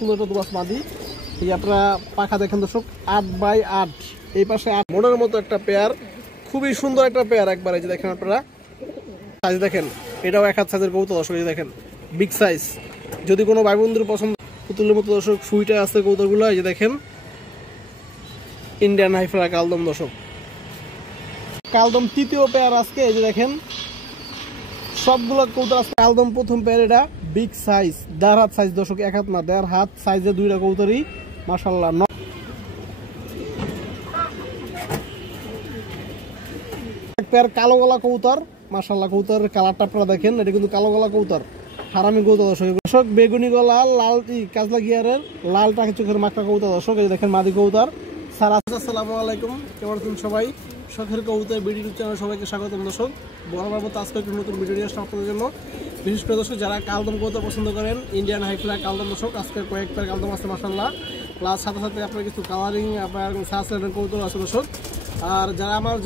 সুন্দর একটা দুবাস মাদি। এই আপনারা পাখা দেখেন দর্শক 8x8, এই পাশে 8 মনের মতো একটা পেয়ার, খুবই সুন্দর একটা পেয়ার একবার। এই যে দেখেন আপনারা সাইজ দেখেন, এটাও 1 হাত সাইজের কবুতর দর্শক। এই দেখেন বিগ সাইজ, যদি কোনো ভাই বন্ধুর পছন্দ পুতুলের মতো দর্শক সুইটা আছে কবুতরগুলো। এই যে দেখেন ইন্ডিয়ান হাইফ্রা কালদম দর্শক, কালদম তৃতীয় পেয়ার আজকে। এই যে দেখেন সবগুলো কবুতর আজকে কালদম প্রথম পেয়ার। এটা বিগ সাইজ, 1.5 হাত সাইজ দর্শক, 1 হাত না 1.5 হাত সাইজের দুইটা কবুতরই মাশাআল্লাহ। এক পেয়ার কালো গলা কবুতর মাশাআল্লাহ, কবুতরের কালারটা আপনারা দেখেন, এটা কিন্তু কালো গলা কবুতর, হারামি কবুতর দর্শক। বেগুনি গলা লাল কাজলা গিয়ারের লাল টাকা চোখের মাকড়া কবুতর দর্শক। এই দেখেন মাদি কবুতর। আসসালামু আলাইকুম, কেমন আছেন সবাই? শখের কবুতর ভিডিও চ্যানেল সবাইকে স্বাগতম দর্শক। বরাবর মতো আজকে একটু নতুন ভিডিও নিয়ে আসলাম আপনাদের জন্য। বিশেষ করে দর্শক যারা কালদম কবুতর পছন্দ করেন, ইন্ডিয়ান হাইফ্লাই কালদম দর্শক, আজকে কয়েক পেয়ার কালদম আছে মাশাআল্লাহ। প্লাস সাথে সাথে আপনার কিছু কালারিং আপনার সাসলেটের কবুতর আছে দর্শক। আর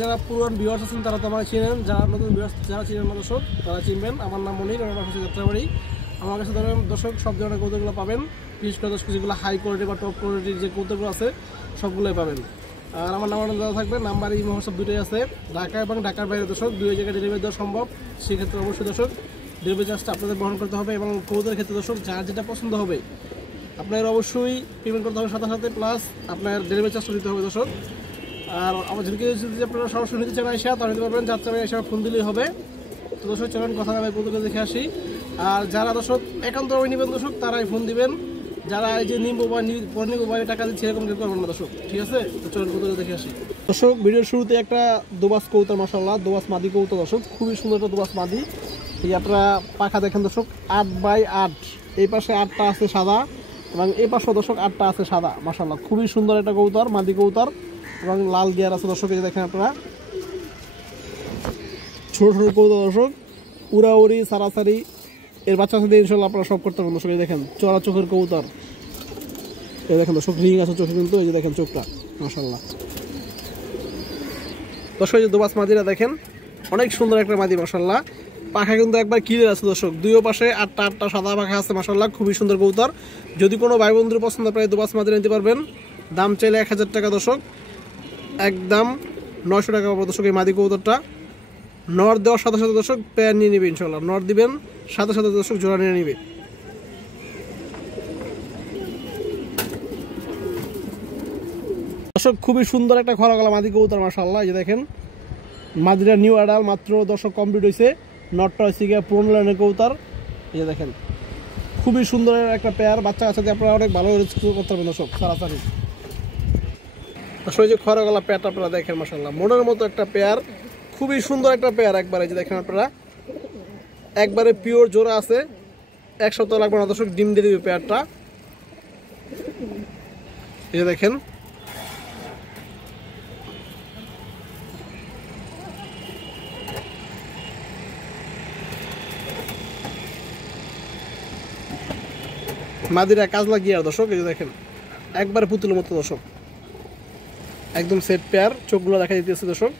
যারা পুরান ভিউয়ার্স আছেন তারা তো আমার চিনেন, যারা নতুন ভিউয়ার্স যারা চিনেন না দর্শক তারা চিনবেন। আমার নাম মনির, আমার কাছে যাত্রাবাড়ি। আমার কাছে ধরেন দর্শক সব ধরনের কবুতরগুলো পাবেন, বিশেষ করে দর্শক যেগুলো হাই কোয়ালিটি বা টপ কোয়ালিটির যে কবুতরগুলো আছে সবগুলোই পাবেন। আর আমার নাম্বার দেওয়া থাকবে, নাম্বার এই মহোৎসব দুটোই আছে, ঢাকা এবং ঢাকার বাইরে দর্শক, দুই জায়গায় ডেলিভারি দেওয়া সম্ভব। সেক্ষেত্রে অবশ্যই দর্শক ডেলিভারি চার্জটা আপনাদের বহন করতে হবে এবং কবুতরের ক্ষেত্রে দর্শক যার যেটা পছন্দ হবে আপনার অবশ্যই পেমেন্ট করতে হবে সাথে সাথে, প্লাস আপনার ডেলিভারি চার্জটা দিতে হবে দর্শক। আর আমার যদি আপনারা সরাসরি নিতে চান এসে তাহলে নিতে পারবেন, যাত্রা এসে ফোন দিলেই হবে। তো দর্শক চলেন কথা না কবুতরকে দেখে আসি। আর যারা দর্শক একান্ত নেবেন দর্শক তারাই ফোন দিবেন, যারা এই যে নিব বা মোবাইলে টাকা দিচ্ছে এরকম কেউ করবেন না দর্শক, ঠিক আছে? তো চলেন কবুতরকে দেখে আসি দর্শক। ভিডিওর শুরুতে একটা দোবাস কবুতর মাশাআল্লাহ, দোবাস মাদি কবুতর দর্শক, খুবই সুন্দর একটা দোবাস মাদি। এই আপনারা পাখা দেখেন দর্শক 8x8, এই পাশে 8টা আছে সাদা এবং এই পাশে দর্শক 8টা আছে সাদা মাশাআল্লাহ, খুবই সুন্দর একটা কবুতর মাদি কবুতর এবং লাল গিয়ার আছে দর্শক। এই দেখেন আপনারা ছোট ছোট কবুতর দর্শক, উড়াউড়ি সারাসারি এর বাচ্চা সাথে ইনশাল্লাহ আপনারা সব করতে পারবেন দর্শক। এই দেখেন চড়া চোখের কবুতর, এই দেখেন দর্শক রিং আছে চোখে কিন্তু, এই যে দেখেন চোখটা মাশাআল্লাহ দর্শক। এই যে দোবাস মাদিরা দেখেন অনেক সুন্দর একটা মাদি মাশাআল্লাহ, পাখা কিন্তু একবার ক্লিয়ার আছে দর্শক, দুইও পাশে 8টা সাদা পাখা আছে মাশাআল্লাহ, খুবই সুন্দর কবুতর। যদি কোনো ভাই বন্ধুর পছন্দ আপনারা দোবাস মাদিরা নিতে পারবেন। দাম চাইলে 1000 টাকা দর্শক, একদম 900 টাকা পাবো দর্শক এই মাদি কবুতরটা। নর দেওয়ার সাথে সাথে দর্শক পেয়ার নিয়ে নেবে ইনশাল্লাহ, নর দিবেন সাথে সাথে দর্শক জোড়া নিয়ে নেবে। দর্শক খুবই সুন্দর একটা খরা গলা মাদি কবুতর মাশাআল্লাহ। এই যে দেখেন মাদিরা নিউ আডাল মাত্র দর্শক কমপ্লিট হয়েছে, নটটা হয়েছে গিয়ে পুরনো লাইনের কবুতর। এই যে দেখেন খুবই সুন্দর একটা পেয়ার, বাচ্চা কাচ্চাতে আপনারা অনেক ভালো করতে পারবেন দর্শক সারাসারি। আসলে যে খরা গলা পেয়ারটা আপনারা দেখেন মাশাআল্লাহ, মনের মতো একটা পেয়ার, খুবই সুন্দর একটা পেয়ার একবারে। যে দেখেন আপনারা একবারে পিওর জোড়া আছে, 1 সপ্তাহ লাগবে না দর্শক ডিম দিয়ে দিবে পেয়ারটা। এই যে দেখেন মাদিরা কাজলা গিয়ার দর্শক। এই যে দেখেন একবারে পুতুলের মতো দর্শক, একদম সেট পেয়ার, চোখগুলো দেখা দিতেছে দর্শক।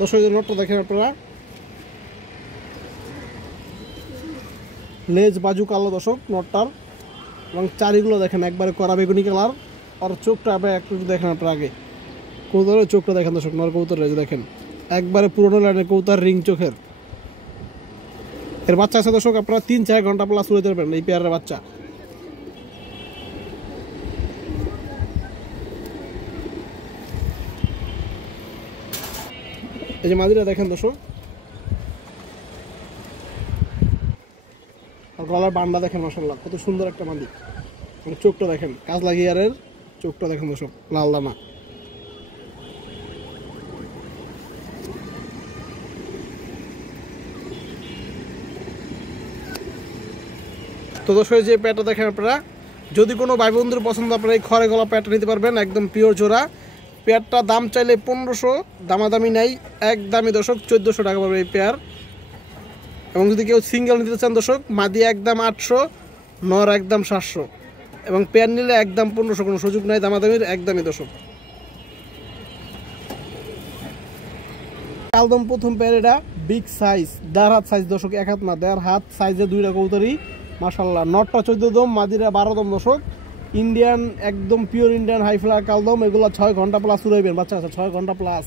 দর্শক এই নটটা দেখেন আপনারা, লেজ বাজু কালো দর্শক নটটার, এবং চারিগুলো দেখেন একবারে কড়া বেগুনি কালার। আর চোখটা একটু দেখেন আপনারা, আগে কবুতরের চোখটা দেখেন দর্শক, নর কবুতরের যে দেখেন একবারে পুরোনো লাইনের কবুতর, রিং চোখের। এর বাচ্চা আছে দর্শক আপনারা 3-4 ঘন্টা প্লাস উড়ে দেবেন এই পেয়ারের বাচ্চা। এই যে মাদিরা দেখেন দর্শক, আর গলার বান্ডা দেখেন মাশাআল্লাহ, কত সুন্দর একটা মাদি। চোখটা দেখেন কাজলা গিয়ারের চোখটা দেখেন দর্শক, লাল দানা। তো দর্শক যে প্যাটটা দেখেন আপনারা, যদি কোনো ভাই বন্ধুর পছন্দ আপনারা এই খড়ে গলা প্যাটটা নিতে পারবেন, একদম পিওর জোড়া। পেয়ারটা দাম চাইলে 1500, দামাদামি নাই, একদমই দর্শক 1400 টাকা পাবে এই পেয়ার। এবং যদি কেউ সিঙ্গেল নিতে চান দর্শক, মাদি একদম 800, নর একদম 700, এবং পেয়ার নিলে একদম 1500, কোনো সুযোগ নাই দামাদামির, একদমই দর্শক। কালদম প্রথম পেয়ার, এটা বিগ সাইজ, 1.5 হাত সাইজ দর্শক, 1 হাত না 1.5 হাত সাইজের দুইটা কবুতরই মাশাআল্লাহ। নটটা 14 দম, মাদিরা 12 দম দর্শক, ইন্ডিয়ান একদম পিওর ইন্ডিয়ান হাই ফ্লায়ার কালদম, এগুলো 6 ঘন্টা প্লাস উড়াইবেন বাচ্চা আছে, 6 ঘন্টা প্লাস।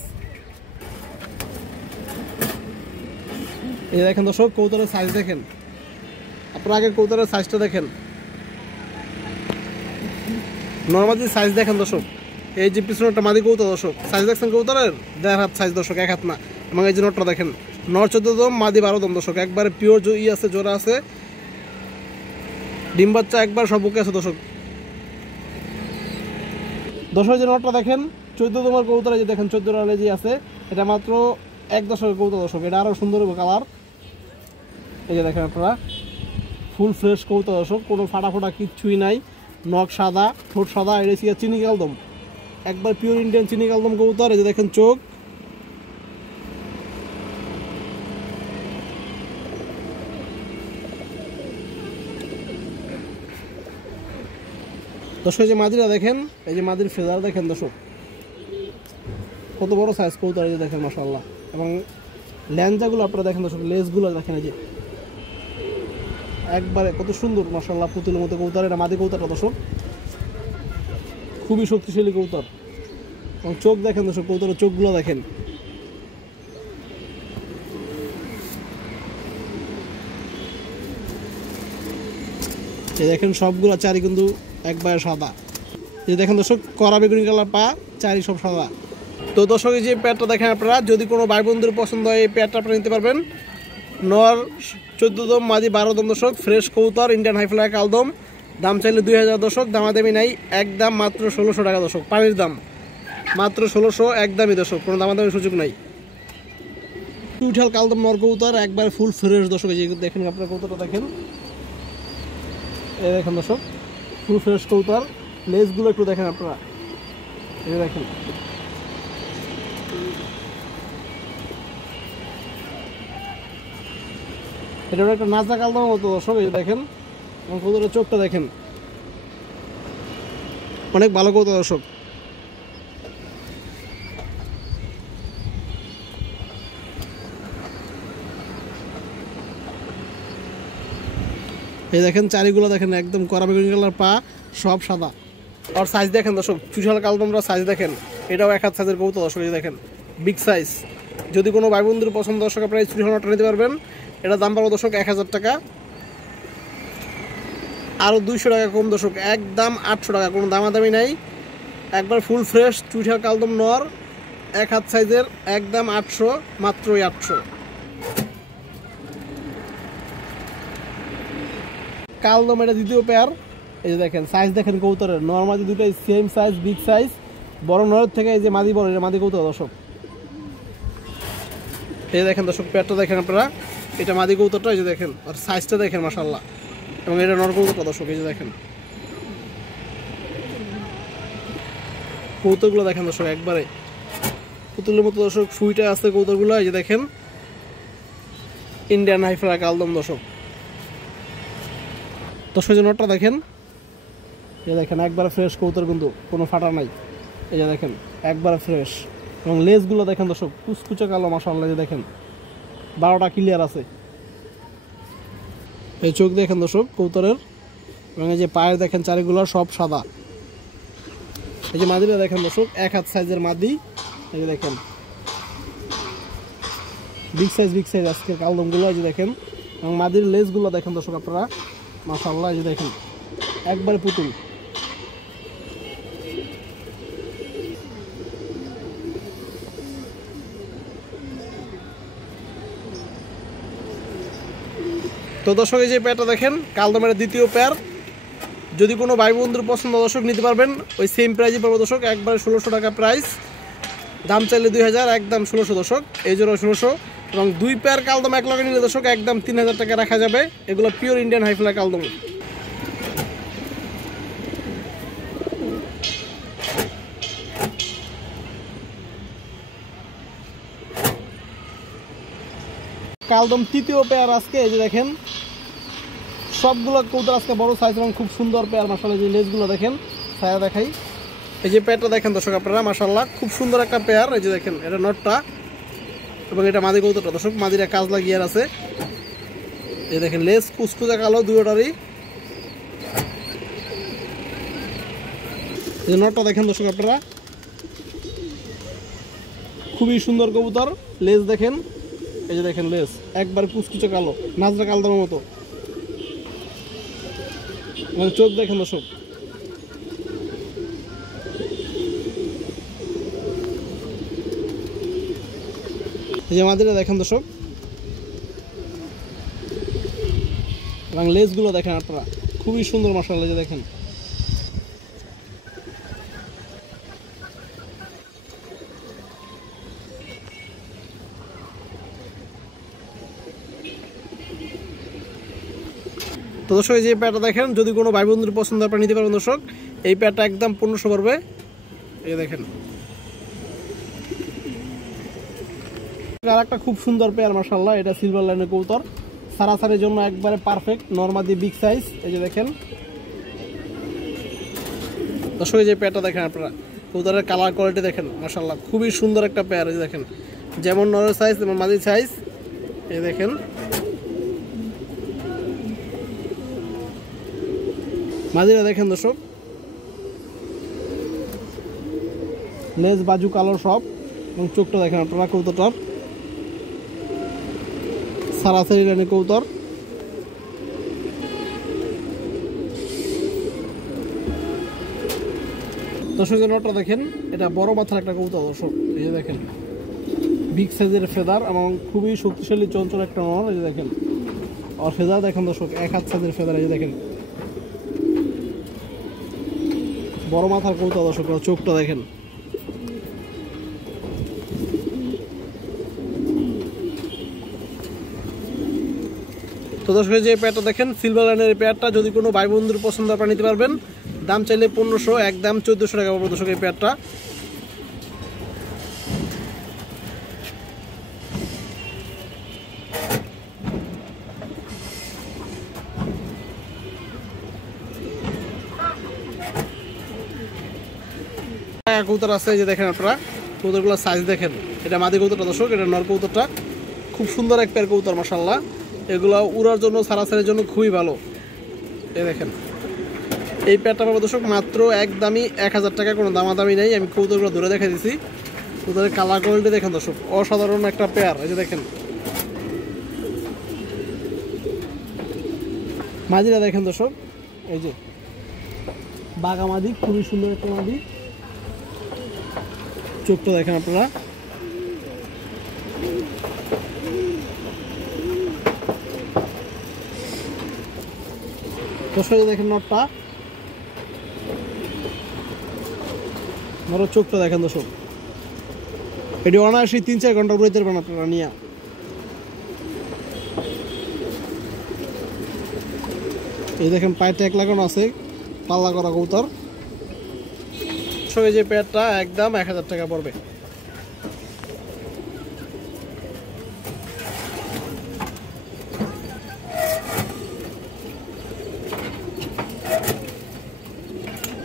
এই দেখেন দর্শক কবুতরের সাইজ দেখেন, আপনার আগে কবুতরের সাইজটা দেখেন, নর্মালি সাইজ দেখেন দর্শক। এই যে পিছনে একটা মাদি কবুতর দর্শক, সাইজ দেখছেন কবুতরের 1.5 হাত সাইজ দর্শক, 1 হাত না। এবং এই যে নটটা দেখেন, নর 14 দম মাদি 12 দম দর্শক, একবারে পিওর আছে, জোড়া আছে, ডিম বাচ্চা একবার সব বুকে আছে দর্শক। দর্শক যে নটটা দেখেন 14 দমের কবুতর, যে দেখেন 14 রালে যে আছে, এটা মাত্র 1 দশকের কবুতর দর্শক, এটা আরও সুন্দর হবে কালার। এই যে দেখেন আপনারা ফুল ফ্রেশ কবুতর দর্শক, কোনো ফাটা ফোটা কিচ্ছুই নাই, নখ সাদা, ঠোঁট সাদা, এটা ছিল চিনি কালদম, একবার পিওর ইন্ডিয়ান চিনি কালদম কবুতর। এই যে দেখেন চোখ, দর্শক যে মাদিরা দেখেন, এই যে মাদির ফেদার দেখেন দর্শক, কত বড় সাইজ কবুতর, এই যে দেখেন মাশাআল্লাহ। এবং ল্যাঞ্জাগুলো আপনারা দেখেন দর্শক, লেজগুলো দেখেন, এই যে একবারে কত সুন্দর মাশাআল্লাহ, পুতুলের মতো কবুতর। এটা মাদি কবুতরটা দর্শক, খুবই শক্তিশালী কবুতর। এবং চোখ দেখেন দর্শক, কবুতরের চোখগুলো দেখেন, এই দেখেন সবগুলো চারি কিন্তু একবারে সাদা। এই দেখেন দর্শক কড়া বেগুনি কালার পা, চারি সব সাদা। তো দর্শক এই যে প্যাডটা দেখেন আপনারা, যদি কোনো ভাই বন্ধুর পছন্দ হয় এই প্যাডটা আপনারা নিতে পারবেন। নর 14 দম মাদি 12 দম দর্শক, ফ্রেশ কবুতর, ইন্ডিয়ান হাই ফ্লায়ার কালদম। দাম চাইলে 2000 দর্শক, দামাদামি নাই, একদম মাত্র 1600 টাকা দর্শক, পানির দাম মাত্র 1600, একদমই দর্শক, কোনো দামাদামির সুযোগ নাই। উঠাল কালদম নর কবুতর, একবার ফুল ফ্রেশ দর্শক। এই যে দেখেন আপনার কবুতরটা দেখেন, এই দেখেন দর্শক ফুল ফ্রেশ কবুতর, লেজগুলো একটু দেখেন আপনারা, এই দেখেন এটা একটা নাজা কালদমের মতো দর্শক। এই দেখেন এবং কবুতরের চোখটা দেখেন, অনেক ভালো কবুতর দর্শক। এই দেখেন চারিগুলো দেখেন, একদম কড়া বেগুনি কালার পা, সব সাদা। আর সাইজ দেখেন দর্শক, চুষাল কালদমরা সাইজ দেখেন, এটাও 1 হাত সাইজের কবুতর দর্শক। এই দেখেন বিগ সাইজ, যদি কোনো ভাই বন্ধুর পছন্দ দর্শক আপনারা এই চুষাল নটটা নিতে পারবেন। এটা দাম পাবো দর্শক 1000 টাকা, আরও 200 টাকা কম দর্শক, একদম 800 টাকা, কোনো দামাদামি নাই, একবার ফুল ফ্রেশ চুষাল কালদম নর 1 হাত সাইজের, একদম 800, মাত্রই 800। কালদম এটা দ্বিতীয় পেয়ার। এই যে দেখেন সাইজ দেখেন কবুতরের, নর্মালি দুটাই সেম সাইজ, বিগ সাইজ, বড় নরের থেকে এই যে মাদি বড়, এটা মাদি কবুতর দর্শক। এই দেখেন দর্শক পেয়ারটা দেখেন আপনারা, এটা মাদি কবুতরটা, এই যে দেখেন আর সাইজটা দেখেন মাশাআল্লাহ। এবং এটা নর কবুতরটা দর্শক, এই যে দেখেন কবুতরগুলো দেখেন দর্শক, একবারে পুতুলের মতো দর্শক, ফুইটা আছে কবুতরগুলো। এই যে দেখেন ইন্ডিয়ান হাই ফ্লায়ার কালদম দর্শক। দর্শক যে নটটা দেখেন, এই দেখেন একবারে ফ্রেশ কবুতর, কিন্তু কোনো ফাটা নাই। এই যে দেখেন একবারে ফ্রেশ, এবং লেজগুলো দেখেন দর্শক কুচকুচে কালো মাশাআল্লাহ। যে দেখেন 12টা ক্লিয়ার আছে। এই চোখ দেখেন দর্শক কবুতরের, এবং এই যে পায়ের দেখেন চারিগুলো সব সাদা। এই যে মাদিটা দেখেন দর্শক, 1 হাত সাইজের মাদি। এই যে দেখেন বিগ সাইজ আজকের কালদমগুলো। এই যে দেখেন এবং মাদির লেজগুলো দেখেন দর্শক আপনারা মাশাআল্লাহ। এই যে দেখেন একবারে পুতুল। তো দর্শক এই যে পেয়ারটা দেখেন কালদমের দ্বিতীয় পেয়ার, যদি কোনো ভাই বন্ধুর পছন্দ দর্শক নিতে পারবেন, ওই সেম প্রাইজই পাবো দর্শক, একবারে 1600 টাকা প্রাইস, দাম চাইলে 2000, একদম 1600 দর্শক, এই জন্য 1600। এবং 2 পেয়ার কালদম এক লগে নিলে দর্শক একদম 3000 টাকা রাখা যাবে। এগুলো পিওর ইন্ডিয়ান হাই ফ্লায়ার কালদম। কালদম তৃতীয় পেয়ার আজকে। এই যে দেখেন সবগুলো কবুতর আজকে বড় সাইজ এবং খুব সুন্দর পেয়ার মাশাআল্লাহ। যে লেজগুলো দেখেন, ছায়া দেখাই, এই যে পেয়ারটা দেখেন দর্শক আপনারা মাশাআল্লাহ, খুব সুন্দর একটা পেয়ার। এই যে দেখেন এটা নটটা, এবং এটা মাদি কবুতরটা দর্শক, মাদিরা কাজ লাগিয়ে আছে। এই দেখেন লেজ কুচকুচা কালো দুটোটারই। এই যে নটটা দেখেন দর্শক আপনারা, খুবই সুন্দর কবুতর। লেজ দেখেন, এই যে দেখেন লেজ একবার কুচকুচে কালো, নাজরা কালদার মতো। এবং চোখ দেখেন দর্শক, এই যে মাদিটা দেখেন দর্শক, এবং লেজগুলো দেখেন আপনারা, খুবই সুন্দর মাশাআল্লাহ। যে দেখেন তো দর্শক, এই যে প্যাডটা দেখেন, যদি কোনো ভাই বন্ধুর পছন্দ আপনারা নিতে পারবেন দর্শক। এই প্যাডটা একদম 1500 পড়বে। এই দেখেন আর একটা খুব সুন্দর পেয়ার মাশাআল্লাহ, এটা সিলভার লাইনের কবুতর, সারাসারির জন্য একবারে পারফেক্ট, নরমাদি বিগ সাইজ। এই যে দেখেন দর্শক, এই যে পেয়ারটা দেখেন আপনারা, কবুতরের কালার কোয়ালিটি দেখেন মাশাআল্লাহ, খুবই সুন্দর একটা পেয়ার। এই যে দেখেন, যেমন নরের সাইজ তেমন মাদির সাইজ। এই দেখেন মাদিরা দেখেন দর্শক, লেজ বাজু কালো সব, এবং চোখটা দেখেন আপনারা কবুতরটার, সারাসারি লাইনের কবুতর। দর্শক নটটা দেখেন, এটা বড় মাথার একটা কবুতর দর্শক। এই যে দেখেন বিগ সাইজের ফেদার এবং খুবই শক্তিশালী চঞ্চল একটা নর। এই যে দেখেন, আর ফেদার দেখেন দর্শক, 1 হাত সাইজের ফেদার। এই যে দেখেন বড় মাথার কবুতর দর্শক, চোখটা দেখেন। তো দর্শক, যে পেয়ারটা দেখেন সিলভার লাইনের পেয়ারটা, যদি কোনো ভাই বন্ধুর পছন্দ আপনারা নিতে পারবেন। দাম চাইলে 1500, একদম 1400 টাকা পড়বে দর্শক এই পেয়ারটা। কবুতর আছে, এই যে দেখেন আপনারা কবুতরগুলোর সাইজ দেখেন। এটা মাদি কবুতরটা দর্শক, এটা নর কবুতরটা, খুব সুন্দর এক পেয়ার কবুতর মাশাআল্লাহ। এগুলো উড়ার জন্য, সারাসারির জন্য খুবই ভালো। এই দেখেন এই পেয়ারটা পাবো দর্শক মাত্র একদমই 1000 টাকা, কোনো দামাদামি নেই। আমি কবুতরগুলো ধরে দেখা দিচ্ছি, কবুতরের কালার কোয়ালিটি দেখেন দর্শক, অসাধারণ একটা পেয়ার। এই যে দেখেন মাদিরা দেখেন দর্শক, এই যে বাঘা মাদি, খুবই সুন্দর একটা মাদি। চোখটা দেখেন আপনারা, দর্শক দেখেন নটটা, নরের চোখটা দেখেন দর্শক। এটি অনায়াসই 3-4 ঘন্টা উড়াইতে পারবেন আপনারা নিয়ে। এই দেখেন পায়ে ট্যাগ লাগানো আছে, পাল্লা করা কবুতর। যে পেয়ারটা একদম 1000 টাকা পড়বে।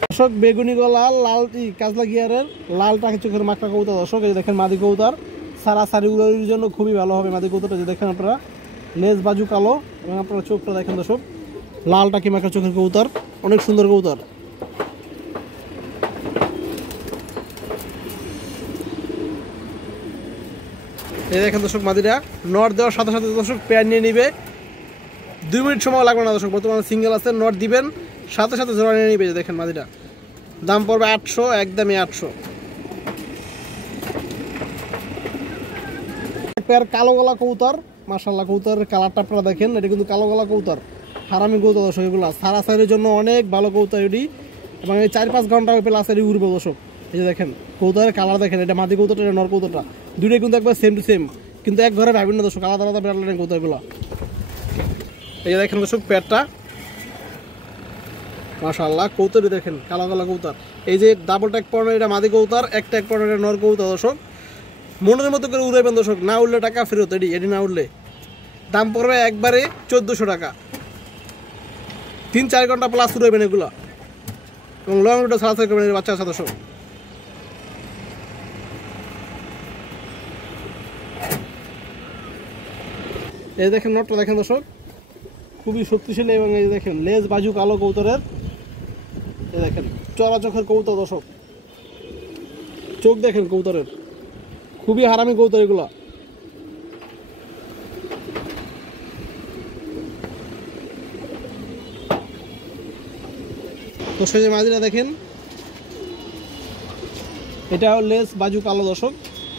দর্শক বেগুনি গলা লাল কাজলা গিয়ারের লাল টাকা চোখের মাকড়া কবুতর দর্শক। এই দেখেন মাদি কবুতর, সারাসারি উড়ানোর জন্য খুবই ভালো হবে মাদি কবুতরটা। যে দেখেন আপনারা লেজ বাজু কালো, এবং আপনারা চোখটা দেখেন দর্শক, লাল টাকি মাকড়া চোখের কবুতর, অনেক সুন্দর কবুতর। এই দেখেন দর্শক মাদিরা, নট দেওয়ার সাথে সাথে দর্শক পেয়ার নিয়ে নিবে, 2 মিনিট সময় লাগবে না দর্শক। বর্তমানে সিঙ্গেল আছে, নট দিবেন সাথে সাথে জোড়া নিয়ে নিবে। দেখেন মাদিরা, দাম পড়বে 800, একদমই 800। পেয়ার কালো গলা কবুতর মাশাআল্লাহ, কবুতরের কালারটা আপনারা দেখেন, এটা কিন্তু কালো গলা কবুতর, হারামি কবুতর দর্শক। এগুলো সারাসারির জন্য অনেক ভালো কবুতর এটি, এবং এই 4-5 ঘন্টা প্লাস এটি উড়বে দর্শক। এই যে দেখেন কবুতরের কালার দেখেন, এটা মাদি কবুতরটা, এটা নর কবুতরটা, দুটোই কিন্তু একবার সেম টু সেম, কিন্তু এক ঘরে ভাবিন না দর্শক, আলাদা আলাদা ব্র্যান্ড লাইনের কবুতরগুলো। এই যে দেখেন দর্শক পেয়ারটা মাশাআল্লাহ, কবুতরই দেখেন কালো কালো কবুতর। এই যে ডাবল ট্যাগ পড়ানো এটা মাদি কবুতর, এক ট্যাগ পড়ানো এটা নর কবুতর দর্শক। মনের মতো করে উড়াইবেন দর্শক, না উঠলে টাকা ফেরত। এটি না উঠলে দাম পড়বে একবারে 1400 টাকা। 3-4 ঘন্টা প্লাস উড়াইবেন এগুলো, এবং লং রুটে সারাসারি করবেন বাচ্চা আছে দর্শক। এই দেখেন নটটা দেখেন দর্শক, খুবই শক্তিশালী, এবং এই দেখেন লেজ বাজু কালো কবুতরের, এই দেখেন চড়া চোখের কবুতর দর্শক, চোখ দেখেন কবুতরের, খুবই হারামি কবুতর এগুলো। তো সেই যে মাদিরা দেখেন, এটা লেজ বাজু কালো দর্শক,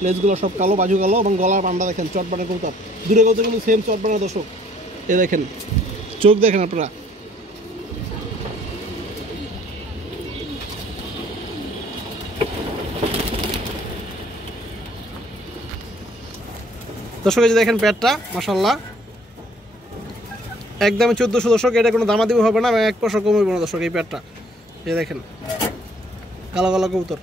লেজগুলো সব কালো, বাজু কালো, এবং গলার পান্ডা দেখেন চটবানা কবুতর, দূরে কবুতর কিন্তু সেম চটবানা দর্শক। এ দেখেন চোখ দেখেন আপনারা। দর্শক এই যে দেখেন পেটটা মাশাআল্লাহ একদমই 1400 দর্শক, এটা কোনো দামাদামি হবে না, 1 পয়সা কম হইব না দর্শক এই পেটটা। এই দেখেন কালো কালো কবুতর।